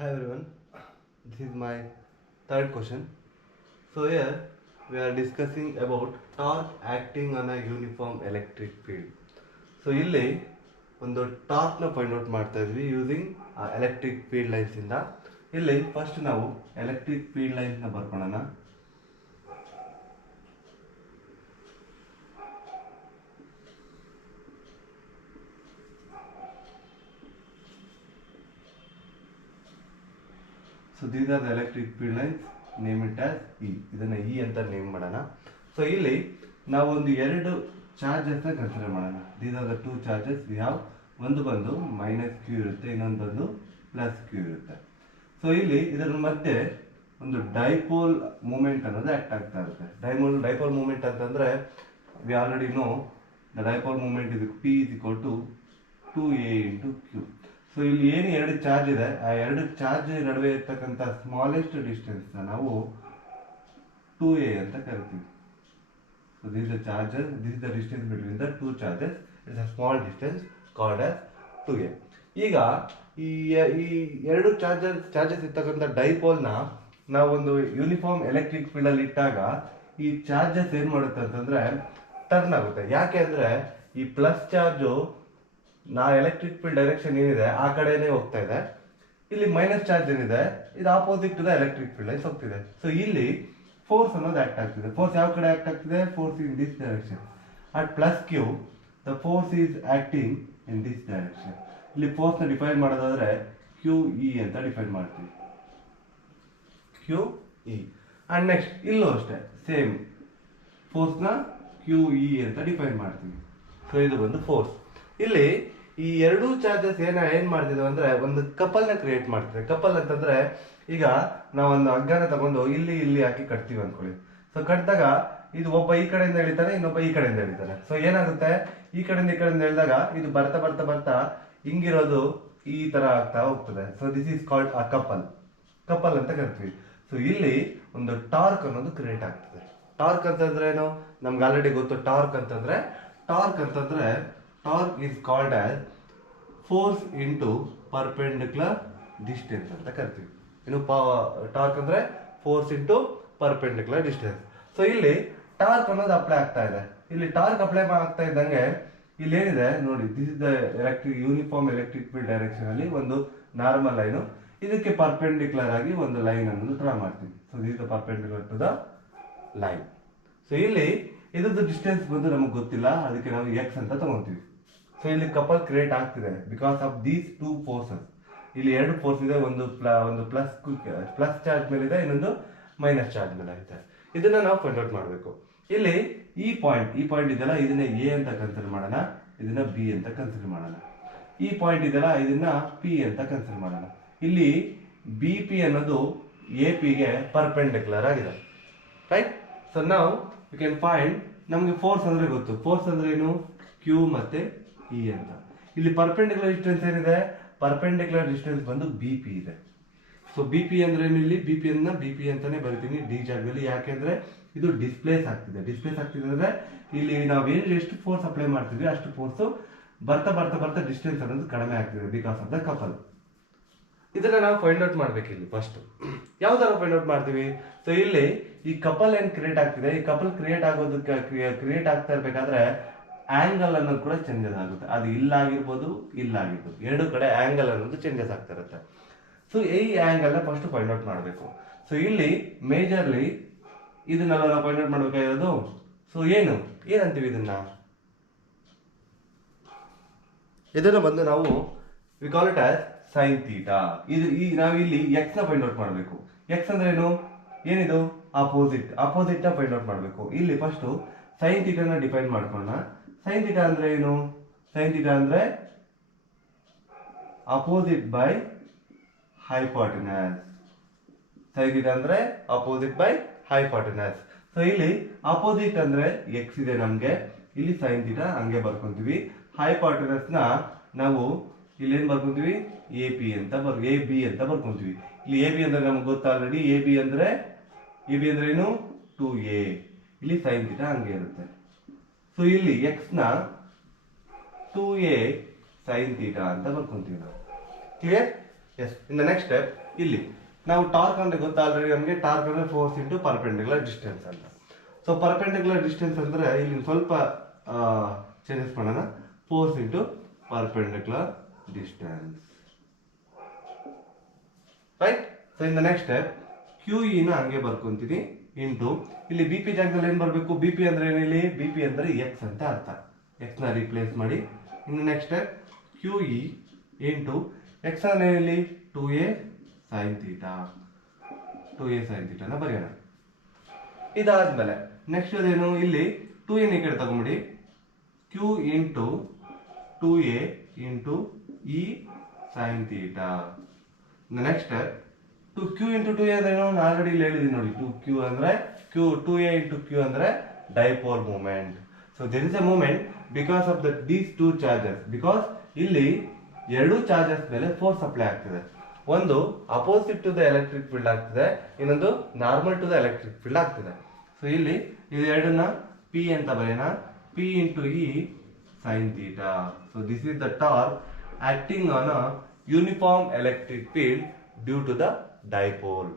Hi everyone, this is my third question. So here we are discussing about torque acting on a uniform electric field. So ಇಲ್ಲಿ ಒಂದು ಟಾರ್ಕ್ನ find out ಮಾಡ್ತಾ ಇದ್ವಿ using electric field lines ಇಂದ. ಇಲ್ಲಿ first ನಾವು electric field ಲೈನ್ಸ್ನ ಬರ್ಕೊಳ್ಳೋಣ. So these are the electric field lines, name it as E. ಇದನ್ನ ಇ ಅಂತ ನೇಮ್ ಮಾಡೋಣ. ಸೊ ಇಲ್ಲಿ ನಾವೊಂದು ಎರಡು ಚಾರ್ಜಸ್ನ ಕನ್ಸಿಡರ್ ಮಾಡೋಣ. These are the two charges we have. ಒಂದು ಬಂದು ಮೈನಸ್ ಕ್ಯೂ ಇರುತ್ತೆ, ಇನ್ನೊಂದು ಬಂದು ಪ್ಲಸ್ ಕ್ಯೂ ಇರುತ್ತೆ. ಸೊ ಇಲ್ಲಿ ಇದರ ಮಧ್ಯೆ ಒಂದು ಡೈಪೋಲ್ ಮೂಮೆಂಟ್ ಅನ್ನೋದು ಆಕ್ಟ್ ಆಗ್ತಾ ಇರುತ್ತೆ. ಡೈಪೋಲ್ ಮೂಮೆಂಟ್ ಅಂತಂದ್ರೆ we already know the dipole moment ಇದು p is equal to 2a into q. So ಇಲ್ಲಿ ಏನು ಎರಡು ಚಾರ್ಜ್ ಇದೆ, ಆ ಎರಡು ಚಾರ್ಜ್ ನಡುವೆ ಇರ್ತಕ್ಕಂಥ ಸ್ಮಾಲೆಸ್ಟ್ ಡಿಸ್ಟೆನ್ಸ್ ನಾವು 2a ಅಂತ ಕರಿತೀವಿ. So this the charges, this the distance between the two charges. It's a small distance called as 2a. ಈಗ ಈ ಎರಡು ಚಾರ್ಜಸ್ ಇರ್ತಕ್ಕಂಥ ಡೈಪೋಲ್ನ ನಾವೊಂದು ಯೂನಿಫಾರ್ಮ್ ಎಲೆಕ್ಟ್ರಿಕ್ ಫೀಲ್ಡ್ ಅಲ್ಲಿ ಇಟ್ಟಾಗ ಈ ಚಾರ್ಜಸ್ ಏನ್ ಮಾಡುತ್ತೆ ಅಂತಂದ್ರೆ ಟರ್ನ್ ಆಗುತ್ತೆ. ಯಾಕೆ ಅಂದ್ರೆ ಈ plus charge electric field direction ಏನಿದೆ ಆ ಕಡೆನೇ ಹೋಗ್ತಾ ಇದೆ. ಇಲ್ಲಿ ಮೈನಸ್ ಚಾರ್ಜ್ ಏನಿದೆ ಇದು opposite to the electric field lines ಹೋಗ್ತಿದೆ. ಸೊ ಇಲ್ಲಿ ಫೋರ್ಸ್ ಅನ್ನೋದು ಆಕ್ಟ್ ಆಗ್ತಿದೆ. ಫೋರ್ಸ್ ಯಾವ ಕಡೆ ಆಕ್ಟ್ ಆಗ್ತಿದೆ? Force in this direction. At plus q the force is acting in this direction. ಇಲ್ಲಿ ಫೋರ್ಸ್ ನ ಡಿಫೈನ್ ಮಾಡೋದಾದ್ರೆ ಕ್ಯೂ ಇ ಅಂತ ಡಿಫೈನ್ ಮಾಡ್ತೀವಿ. Q e. ಅಂಡ್ ನೆಕ್ಸ್ಟ್ ಇಲ್ಲೂ ಅಷ್ಟೇ ಸೇಮ್ ಫೋರ್ಸ್ ನ ಕ್ಯೂ ಇ ಅಂತ ಡಿಫೈನ್ ಮಾಡ್ತೀವಿ. ಸೊ ಇದು ಬಂದು ಫೋರ್ಸ್. ಇಲ್ಲಿ ಈ ಎರಡೂ ಚಾರ್ಜಸ್ ಏನ್ ಮಾಡ್ತಿದ್ವಿ ಅಂದ್ರೆ ಒಂದು ಕಪಲ್ ನ ಕ್ರಿಯೇಟ್ ಮಾಡ್ತಿದೆ. ಕಪಲ್ ಅಂತಂದ್ರೆ ಈಗ ನಾವೊಂದು ಹಗ್ಗನ ತಗೊಂಡು ಇಲ್ಲಿ ಇಲ್ಲಿ ಹಾಕಿ ಕಟ್ತೀವಿ ಅನ್ಕೊಳ್ಳಿ. ಸೊ ಕಟ್ಟಿದಾಗ ಇದು ಒಬ್ಬ ಈ ಕಡೆಯಿಂದ ಎಳಿತಾನೆ, ಇನ್ನೊಬ್ಬ ಈ ಕಡೆಯಿಂದ ಎಳಿತಾನೆ. ಸೊ ಏನಾಗುತ್ತೆ, ಈ ಕಡೆಯಿಂದ ಎಳಿದಾಗ ಇದು ಬರ್ತಾ ಬರ್ತಾ ಬರ್ತಾ ಹಿಂಗಿರೋದು ಈ ತರ ಆಗ್ತಾ ಹೋಗ್ತದೆ. So this is called a couple ಅಂತ ಕರಿತೀವಿ. ಸೊ ಇಲ್ಲಿ ಒಂದು ಟಾರ್ಕ್ ಅನ್ನೋದು ಕ್ರಿಯೇಟ್ ಆಗ್ತದೆ. ಟಾರ್ಕ್ ಅಂತಂದ್ರೆ ಏನು ನಮ್ಗೆ ಆಲ್ರೆಡಿ ಗೊತ್ತು. ಟಾರ್ಕ್ ಅಂತಂದ್ರೆ torque is called as force into perpendicular distance ಅಂತ ಕರಿತೀವಿ. ಇನ್ನು ಟಾರ್ಕ್ ಅಂದ್ರೆ force into perpendicular distance. So ಇಲ್ಲಿ ಟಾರ್ಕ್ ಅನ್ನೋದು ಅಪ್ಲೈ ಆಗ್ತಾ ಇದೆ. ಇಲ್ಲಿ ಟಾರ್ಕ್ ಅಪ್ಲೈ ಆಗ್ತಾ ಇದ್ದಂಗೆ ಇಲ್ಲಿ ಏನಿದೆ ನೋಡಿ, this is the uniform electric field direction ಅಲ್ಲಿ ಒಂದು ನಾರ್ಮಲ್ ಲೈನು, ಇದಕ್ಕೆ ಪರ್ಪೆಂಡಿಕ್ಯುಲರ್ ಆಗಿ ಒಂದು ಲೈನ್ ಅನ್ನು ಡ್ರಾ ಮಾಡ್ತೀವಿ. So this the perpendicular to the line. So ಇಲ್ಲಿ ಇದ್ರದ್ದು ಡಿಸ್ಟೆನ್ಸ್ ಬಂದು ನಮಗೆ ಗೊತ್ತಿಲ್ಲ, ಅದಕ್ಕೆ ನಾವು ಎಕ್ಸ್ ಅಂತ ತಗೊಂತೀವಿ. ಸೊ ಇಲ್ಲಿ ಕಪಲ್ ಕ್ರಿಯೇಟ್ ಆಗ್ತಿದೆ because of these two forces. ಇಲ್ಲಿ ಎರಡು ಫೋರ್ಸ್ ಇದೆ, ಒಂದು ಪ್ಲಸ್ ಚಾರ್ಜ್ ಮೇಲೆ ಇದೆ, ಇನ್ನೊಂದು ಮೈನಸ್ ಚಾರ್ಜ್ ಮೇಲೆ ಇದೆ. ಇದನ್ನ ನಾವು ಫೈಂಡ್ ಔಟ್ ಮಾಡಬೇಕು. ಇಲ್ಲಿ ಈ ಪಾಯಿಂಟ್ ಇದೆಲ್ಲ, ಇದನ್ನ ಎ ಅಂತ ಕನ್ಸಿಡರ್ ಮಾಡೋಣ, ಇದನ್ನ ಬಿ ಅಂತ ಕನ್ಸಿಡರ್ ಮಾಡೋಣ. ಈ ಪಾಯಿಂಟ್ ಇದೆಲ್ಲ, ಇದನ್ನ ಪಿ ಅಂತ ಕನ್ಸಿಡರ್ ಮಾಡೋಣ. ಇಲ್ಲಿ ಬಿ ಪಿ ಅನ್ನೋದು ಎ ಪಿಗೆ ಪರ್ಪೆಂಡಿಕ್ಯುಲರ್ ಆಗಿದೆ, ರೈಟ್? ಸೊ ನಾವು ಯು ಕ್ಯಾನ್ ಫೈಂಡ್, ನಮಗೆ ಫೋರ್ಸ್ ಅಂದ್ರೆ ಗೊತ್ತು. ಫೋರ್ಸ್ ಅಂದ್ರೆ ಏನು? ಕ್ಯೂ ಮತ್ತೆ ಇ ಅಂತ. ಇಲ್ಲಿ ಪರ್ಪೆಂಡಿಕ್ಯುಲರ್ ಡಿಸ್ಟೆನ್ಸ್ ಏನಿದೆ? ಪರ್ಪೆಂಡಿಕ್ಯುಲರ್ ಡಿಸ್ಟೆನ್ಸ್ ಬಂದು ಬಿ ಪಿ ಇದೆ. ಸೊ ಬಿ ಪಿ ಅಂದ್ರೆ ಏನು? ಇಲ್ಲಿ ಬಿ ಪಿ ಅಂತಾನೆ ಬರಿತೀನಿ ಡಿ ಜಾಗದಲ್ಲಿ. ಯಾಕೆಂದ್ರೆ ಇದು ಡಿಸ್ಪ್ಲೇಸ್ ಆಗ್ತಿದೆ ಅಂದ್ರೆ ಇಲ್ಲಿ ನಾವೇನು ಎಷ್ಟು ಫೋರ್ಸ್ ಅಪ್ಲೈ ಮಾಡ್ತೀವಿ ಅಷ್ಟು ಫೋರ್ಸ್ ಬರ್ತಾ ಬರ್ತಾ ಬರ್ತಾ ಡಿಸ್ಟೆನ್ಸ್ ಅನ್ನೋದು ಕಡಿಮೆ ಆಗ್ತಿದೆ ಬಿಕಾಸ್ ಆಫ್ ದ ಕಪಲ್. ಇದನ್ನ ನಾವು ಫೈಂಡ್ ಔಟ್ ಮಾಡ್ಬೇಕು. ಇಲ್ಲಿ ಫಸ್ಟ್ ಯಾವ ತರ ಫೈಂಡ್ ಔಟ್ ಮಾಡ್ತೀವಿ? ಸೊ ಇಲ್ಲಿ ಈ ಕಪಲ್ ಏನ್ ಕ್ರಿಯೇಟ್ ಆಗ್ತಿದೆ, ಈ ಕಪಲ್ ಕ್ರಿಯೇಟ್ ಆಗ್ತಾ ಇರ್ಬೇಕಾದ್ರೆ ಆಂಗಲ್ ಅನ್ನೋದು ಕೂಡ ಚೇಂಜಸ್ ಆಗುತ್ತೆ. ಅದು ಇಲ್ಲಾಗಿರ್ಬೋದು, ಎರಡು ಕಡೆ ಆಂಗಲ್ ಅನ್ನೋದು ಚೇಂಜಸ್ ಆಗ್ತಾ ಇರುತ್ತೆ. ಸೊ ಈ ಆಂಗಲ್ ನ ಫಸ್ಟ್ ಫೈಂಡ್ ಔಟ್ ಮಾಡಬೇಕು. ಸೊ ಇಲ್ಲಿ ಮೇಜರ್ಲಿ ಇದನ್ನೆಲ್ಲ ನಾವು ಫೈಂಡ್ ಔಟ್ ಮಾಡ್ಬೇಕಾಗಿರೋದು. ಸೊ ಏನಂತೀವಿ ಇದನ್ನ ಬಂದು ನಾವು we call it as sine theta. ನಾವಿಲ್ಲಿ ಎಕ್ಸ್ ನ ಫೈಂಡ್ ಔಟ್ ಮಾಡಬೇಕು. ಎಕ್ಸ್ ಅಂದ್ರೆ ಏನಿದು? ಅಪೋಸಿಟ್ ನ ಫೈಂಡ್ ಔಟ್ ಮಾಡಬೇಕು. ಇಲ್ಲಿ ಫಸ್ಟ್ ಸೈನ್ ಥೀಟಾನ ಡಿಫೈನ್ ಮಾಡ್ಕೊಳ್ಳೋಣ. ಸೈನ್ ಥೀಟಾ ಅಂದ್ರೆ ಏನು? ಸೈನ್ ಥೀಟಾ ಅಂದ್ರೆ opposite by hypotenuse. Sine theta ಅಂದ್ರೆ ಅಪೋಸಿಟ್ ಬೈ ಹೈಪೋಟೆನಸ್. ಸೊ ಇಲ್ಲಿ ಅಪೋಸಿಟ್ ಅಂದ್ರೆ ಎಕ್ಸ್ ಇದೆ ನಮ್ಗೆ, ಇಲ್ಲಿ ಸೈನ್ ಥೀಟಾ ಹಂಗೆ ಬರ್ಕೊಂತೀವಿ. ಹೈಪೋಟೆನಸ್ ನ ನಾವು ಇಲ್ಲಿ ಏನ್ ಬರ್ಕೊಂತೀವಿ? ಎ ಬಿ ಅಂತ ಬರ್ಕೊಂತೀವಿ. ಇಲ್ಲಿ ಎ ಬಿ ಅಂದ್ರೆ ನಮ್ಗೆ ಗೊತ್ತ ಆಲ್ರೆಡಿ. ಎ ಬಿ ಅಂದ್ರೆ ಏನು? 2a. ಇಲ್ಲಿ ಸೈನ್ ಥೀಟಾ ಹಂಗೆ ಇರುತ್ತೆ. ಸೊ ಇಲ್ಲಿ ಎಕ್ಸ್ ನ 2a ಸೈನ್ ಥೀಟಾ ಅಂತ ಬರ್ಕೊಂತೀವಿ ನಾವು. Clear? Yes. In the next step ಇಲ್ಲಿ ನಾವು ಟಾರ್ಕ್ ಅಂದ್ರೆ ಗೊತ್ತಾ ಆಲ್ರೆಡಿ ನಮಗೆ ಟಾರ್ಕ್ ಅಂದ್ರೆ ಫೋರ್ಸ್ ಇಂಟು ಪರ್ಪೆಂಡಿಕ್ಯುಲರ್ ಡಿಸ್ಟೆನ್ಸ್ ಅಂತ. ಸೊ ಪರ್ಪೆಂಡಿಕ್ಯುಲರ್ ಡಿಸ್ಟೆನ್ಸ್ ಅಂದ್ರೆ ಇಲ್ಲಿ ಸ್ವಲ್ಪ ಚೇಂಜಸ್ ಮಾಡೋಣ, force into perpendicular distance, right. So in the next step q ಇನ ಹಂಗೆ ಬರ್ಕೊಂತೀನಿ ಇಂಟು ಇಲ್ಲಿ ಬಿ ಪಿ ಜಾಗದಲ್ಲಿ ಏನ್ ಬರಬೇಕು, ಬಿ ಪಿ ಅಂದ್ರೆ ಏನಿಲ್ಲಿ, ಬಿ ಪಿ ಅಂದ್ರೆ ಎಕ್ಸ್ ಅಂತ ಅರ್ಥ, ಎಕ್ಸ್ ನ ರಿಪ್ಲೇಸ್ ಮಾಡಿ. ಇನ್ನು next step Q E into x ಅಂದ್ರೆ ಏನಿಲ್ಲಿ 2a sin theta, 2a sin ಥೀಟಾನ ಬರೆಯೋಣ. ಇದಾದ್ಮೇಲೆ ನೆಕ್ಸ್ಟ್ ಅದೇನು, ಇಲ್ಲಿ 2a ನ ಈ ಕಡೆ ತಗೊಂಬಿಡಿ, q into 2a into E sin theta. Next step to q into 2a ಅಂದ್ರೆ ಏನು, ನಾನು ಆಲ್ರೆಡಿ ಇಲ್ಲಿ ಹೇಳಿದೀನಿ ನೋಡಿ, 2q ಅಂದ್ರೆ ಕ್ಯೂ, 2a ಇಂಟು ಕ್ಯೂ ಅಂದ್ರೆ dipole moment. So there is a moment because of these two charges, because ಇಲ್ಲಿ ಎರಡು ಚಾರ್ಜಸ್ ಮೇಲೆ ಫೋರ್ಸ್ ಅಪ್ಲೈ ಆಗ್ತಿದೆ. ಒಂದು opposite to the electric field ಆಗ್ತಿದೆ, ಇನ್ನೊಂದು normal to the electric field ಆಗ್ತಿದೆ. ಸೊ ಇಲ್ಲಿ ಇದು ಎರಡನ್ನ ಪಿ ಅಂತ ಬರೆಯೋಣ, p into E sin theta. So this is the torque acting on a uniform electric field due to the dipole.